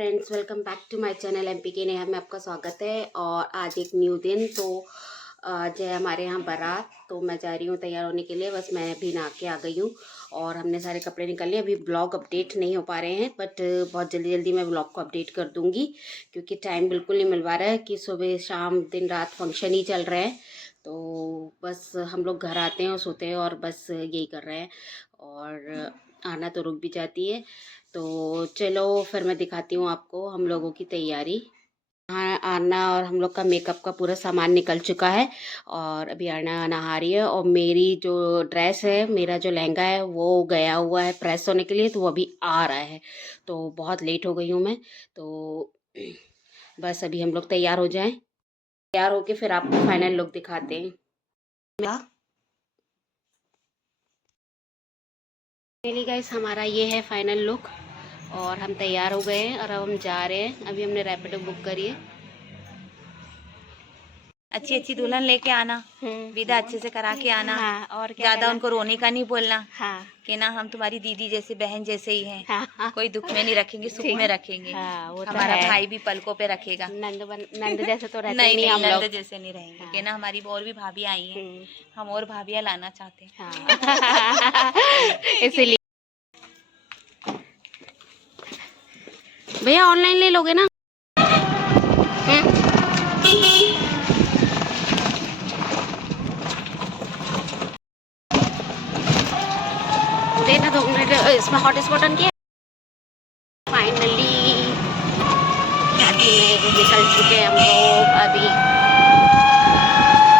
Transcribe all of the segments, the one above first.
Friends, welcome back to my channel MP के नेहा में आपका स्वागत है। और आज एक न्यू दिन। तो आज है हमारे यहाँ बारात। तो मैं जा रही हूँ तैयार होने के लिए। बस मैं अभी नहा के आ गई हूँ और हमने सारे कपड़े निकाल लिए। अभी ब्लॉग अपडेट नहीं हो पा रहे हैं, बट बहुत जल्दी जल्दी मैं ब्लॉग को अपडेट कर दूँगी, क्योंकि टाइम बिल्कुल नहीं मिल पा रहा है कि सुबह शाम दिन रात फंक्शन ही चल रहे हैं। तो बस हम लोग घर आते हैं और सोते हैं और बस यही कर रहे हैं, और आना तो रुक भी जाती है। तो चलो फिर मैं दिखाती हूँ आपको हम लोगों की तैयारी। हाँ, आना और हम लोग का मेकअप का पूरा सामान निकल चुका है और अभी आना नहा रही है। और मेरी जो ड्रेस है, मेरा जो लहंगा है वो गया हुआ है प्रेस होने के लिए, तो वो अभी आ रहा है। तो बहुत लेट हो गई हूँ मैं। तो बस अभी हम लोग तैयार हो जाएं, तैयार होके फिर आपको फाइनल लुक दिखाते हैं। फाइनली गाइस, हमारा ये है फाइनल लुक और हम तैयार हो गए हैं और अब हम जा रहे हैं। अभी हमने रैपिडो बुक करी है। अच्छी अच्छी दुल्हन लेके आना, विदा अच्छे से करा के आना। हाँ, और क्या ज्यादा कहना? उनको रोने का नहीं बोलना। हाँ कि ना हम तुम्हारी दीदी जैसे बहन जैसे ही हैं। हाँ, कोई दुख में नहीं रखेंगे, सुख ठीक। में रखेंगे। हाँ, वो तो हमारा है। भाई भी पलकों पे रखेगा। नंद जैसे तो रहते ही नहीं नहीं नहीं, हम नंद लोग। जैसे नहीं रहेंगे। हाँ। कि ना हमारी और भी भाभी आई हैं, हम और भाभियाँ लाना चाहते हैं। हाँ। इसीलिए भैया ऑनलाइन ले लोगे ना? देना 2 मिनट, इसमें हॉटस्पॉट ऑन किया। फाइनली शादी में निकल चुके हैं हम लोग। अभी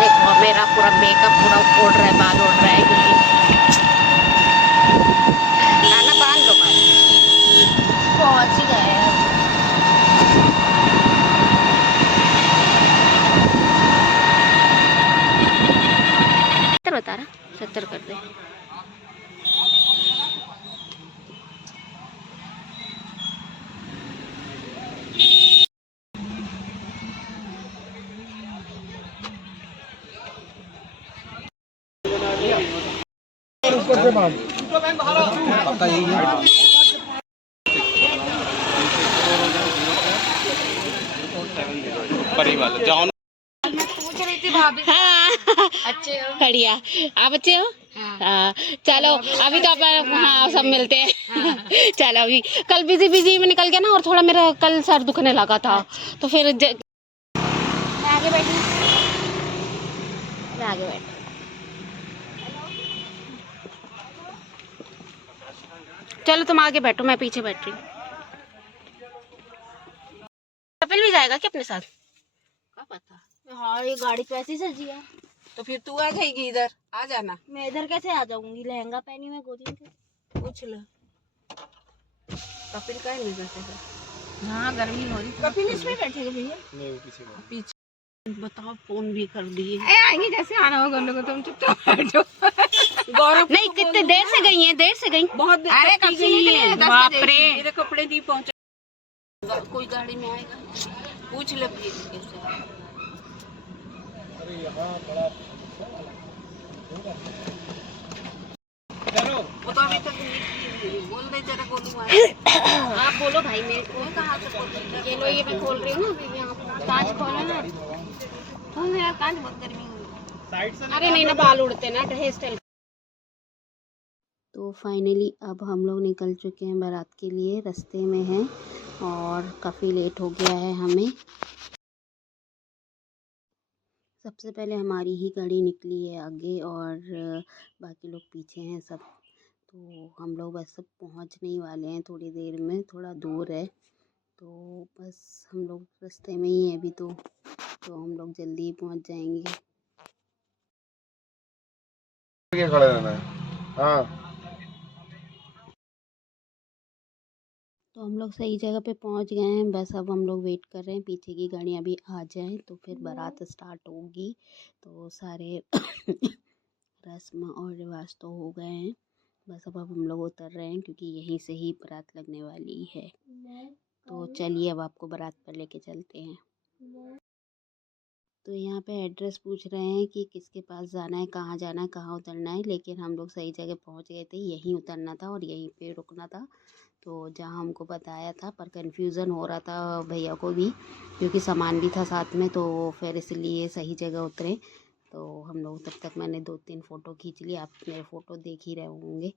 देखो मेरा पूरा मेकअप पूरा उड़ रहा है, बाल उड़ रहा है, क्योंकि गाना बांध लो भाई। पहुंच ही गए हैं। बता रहा 70 कर दे। हाँ, अच्छे हो? बढ़िया। आप अच्छे हो? हाँ। चलो अभी तो अपन हाँ सब मिलते हैं। चलो अभी कल बिजी बिजी में निकल गया ना, और थोड़ा मेरा कल सर दुखने लगा था। तो फिर मैं आगे बैठी, मैं आगे बैठी। चलो तुम आगे बैठो, मैं पीछे बैठ रही हूँ। कपिल भी जाएगा क्या अपने साथ? क्या पता। हाँ, ये गाड़ी तो ऐसी सजी है। तो फिर तू आ जाएगी इधर, आ जाना। मैं इधर कैसे आ जाऊंगी? लहंगा पहनी मैं गोदी में। पूछ ले कपिल का नहीं बैठे थे। हाँ, गर्मी हो रही। कपिल इसमें बैठेगा भैया? नहीं, वो पीछे पीछे। बताओ, फोन भी कर दिए। आएंगे जैसे आना होगा लोगों, तुम चुपचाप बैठो। गौरव नहीं, कितने देर से गई हैं? देर से गई। बहुत देर अरे तक कब से गई निकली है। है? 10 बाप बजे। रे, मेरे कपड़े नहीं पहुंचे। कोई गाड़ी में आएगा? पूछ ले प्लीज कैसे। वो तो अभी तक निकली नहीं। बोल दे जरा बोलूँ। आप बोलो भाई, मेरे को कहाँ से खोल रही है? ये लो, ये मैं खोल रही हूँ ना अभी। यहाँ पर कांच खोलो ना। मेरा कांच बहुत गर्मी हुई। अरे नहीं ना, बाल उड़ते ना हेयर स्टाइल। तो फाइनली अब हम लोग निकल चुके हैं बारात के लिए, रास्ते में हैं और काफ़ी लेट हो गया है हमें। सबसे पहले हमारी ही गाड़ी निकली है आगे और बाकी लोग पीछे हैं सब। तो हम लोग बस सब पहुंचने ही वाले हैं थोड़ी देर में, थोड़ा दूर है। तो बस हम लोग रास्ते में ही हैं अभी। तो हम लोग जल्दी ही पहुंच जाएंगे। खड़े रहना है। हाँ, तो हम लोग सही जगह पे पहुंच गए हैं। बस अब हम लोग वेट कर रहे हैं पीछे की गाड़ियां भी आ जाएं तो फिर बारात स्टार्ट होगी। तो सारे रस्म और रिवाज तो हो गए हैं। बस अब हम लोग उतर रहे हैं, क्योंकि यहीं से ही बारात लगने वाली है। तो चलिए अब आपको बारात पर लेके चलते हैं। तो यहाँ पे एड्रेस पूछ रहे हैं कि किसके पास जाना है, कहाँ उतरना है, लेकिन हम लोग सही जगह पहुँच गए थे। यहीं उतरना था और यहीं पे रुकना था, तो जहाँ हमको बताया था। पर कन्फ्यूज़न हो रहा था भैया को भी, क्योंकि सामान भी था साथ में, तो फिर इसलिए सही जगह उतरे। तो हम लोग तब तक मैंने 2-3 फ़ोटो खींच लिए, आप मेरे फ़ोटो देख ही रहे होंगे।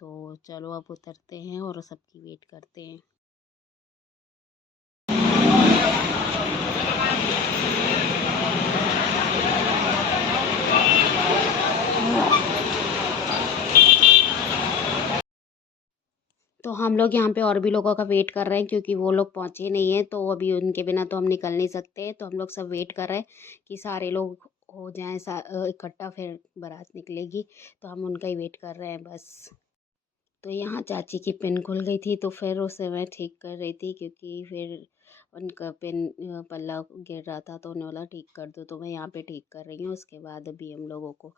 तो चलो अब उतरते हैं और सबकी वेट करते हैं। तो हम लोग यहाँ पे और भी लोगों का वेट कर रहे हैं, क्योंकि वो लोग पहुँचे नहीं हैं, तो अभी उनके बिना तो हम निकल नहीं सकते। तो हम लोग सब वेट कर रहे हैं कि सारे लोग हो जाएं इकट्ठा, फिर बारात निकलेगी। तो हम उनका ही वेट कर रहे हैं बस। तो यहाँ चाची की पिन खुल गई थी, तो फिर उसे मैं ठीक कर रही थी, क्योंकि फिर उनका पिन पल्ला गिर रहा था, तो उन्होंने बोला ठीक कर दो। तो मैं यहाँ पे ठीक कर रही हूँ। उसके बाद अभी हम लोगों को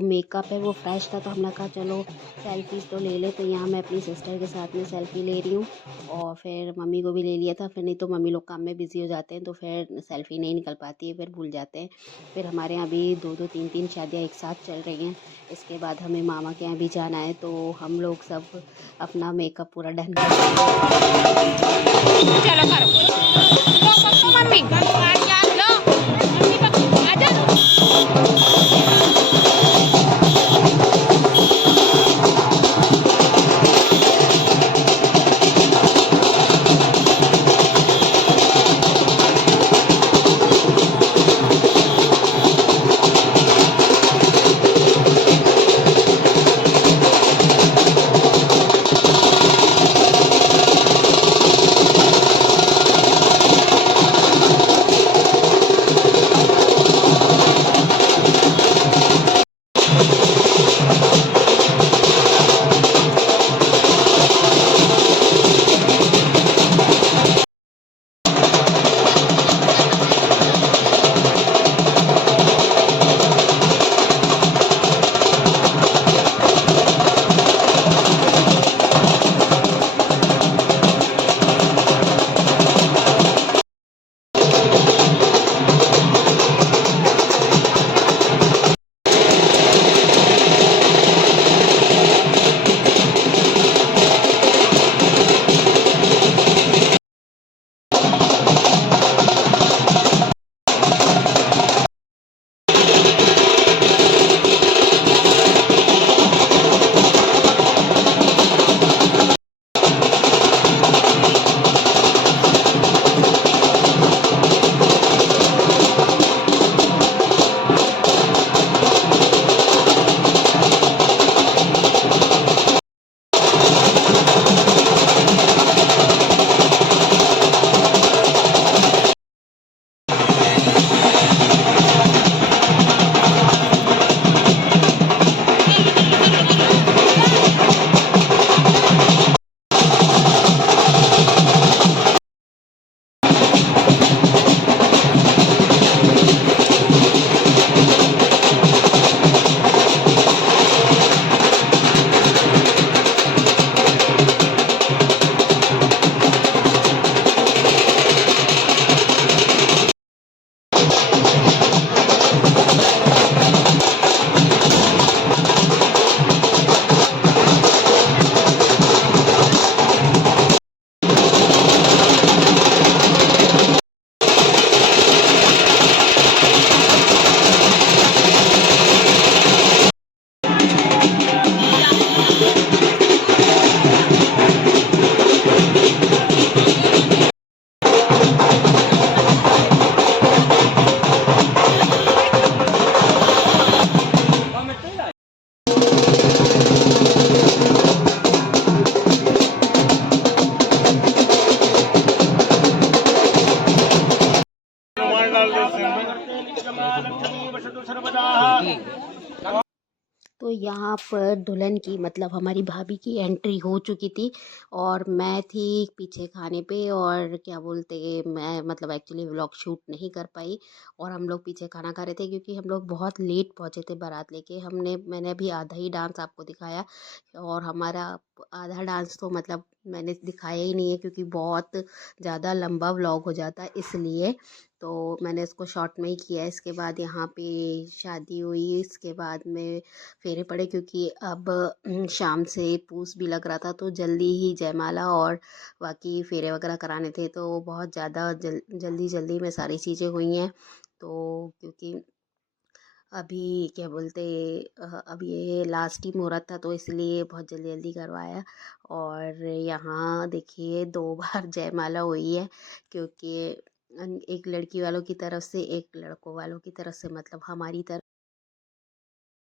मेकअप है वो फ्रेश था, तो हमने कहा चलो सेल्फीज़ तो ले ले। तो यहाँ मैं अपनी सिस्टर के साथ में सेल्फ़ी ले रही हूँ, और फिर मम्मी को भी ले लिया था। फिर नहीं तो मम्मी लोग काम में बिज़ी हो जाते हैं, तो फिर सेल्फ़ी नहीं निकल पाती है, फिर भूल जाते हैं। फिर हमारे यहाँ भी 2-2 3-3 शादियाँ एक साथ चल रही हैं। इसके बाद हमें मामा के यहाँ भी जाना है, तो हम लोग सब अपना मेकअप पूरा डन कर चलो करो लो मम्मी लो मम्मी आजा। तो यहाँ पर दुल्हन की मतलब हमारी भाभी की एंट्री हो चुकी थी और मैं थी पीछे खाने पे और क्या बोलते मैं मतलब एक्चुअली व्लॉग शूट नहीं कर पाई और हम लोग पीछे खाना खा रहे थे क्योंकि हम लोग बहुत लेट पहुँचे थे बारात लेके। मैंने अभी आधा ही डांस आपको दिखाया और हमारा आधा डांस तो मतलब मैंने दिखाया ही नहीं है क्योंकि बहुत ज़्यादा लंबा व्लॉग हो जाता है, इसलिए तो मैंने इसको शॉर्ट में ही किया। इसके बाद यहाँ पे शादी हुई, इसके बाद में फेरे पड़े क्योंकि अब शाम से पूस भी लग रहा था तो जल्दी ही जयमाला और बाकी फेरे वगैरह कराने थे तो बहुत ज़्यादा जल्दी जल्दी में सारी चीज़ें हुई हैं। तो क्योंकि अभी क्या बोलते अब ये लास्ट ही मुहूर्त था तो इसलिए बहुत जल्दी जल्दी करवाया। और यहाँ देखिए 2 बार जयमाला हुई है क्योंकि एक लड़की वालों की तरफ से एक लड़कों वालों की तरफ से मतलब हमारी तरफ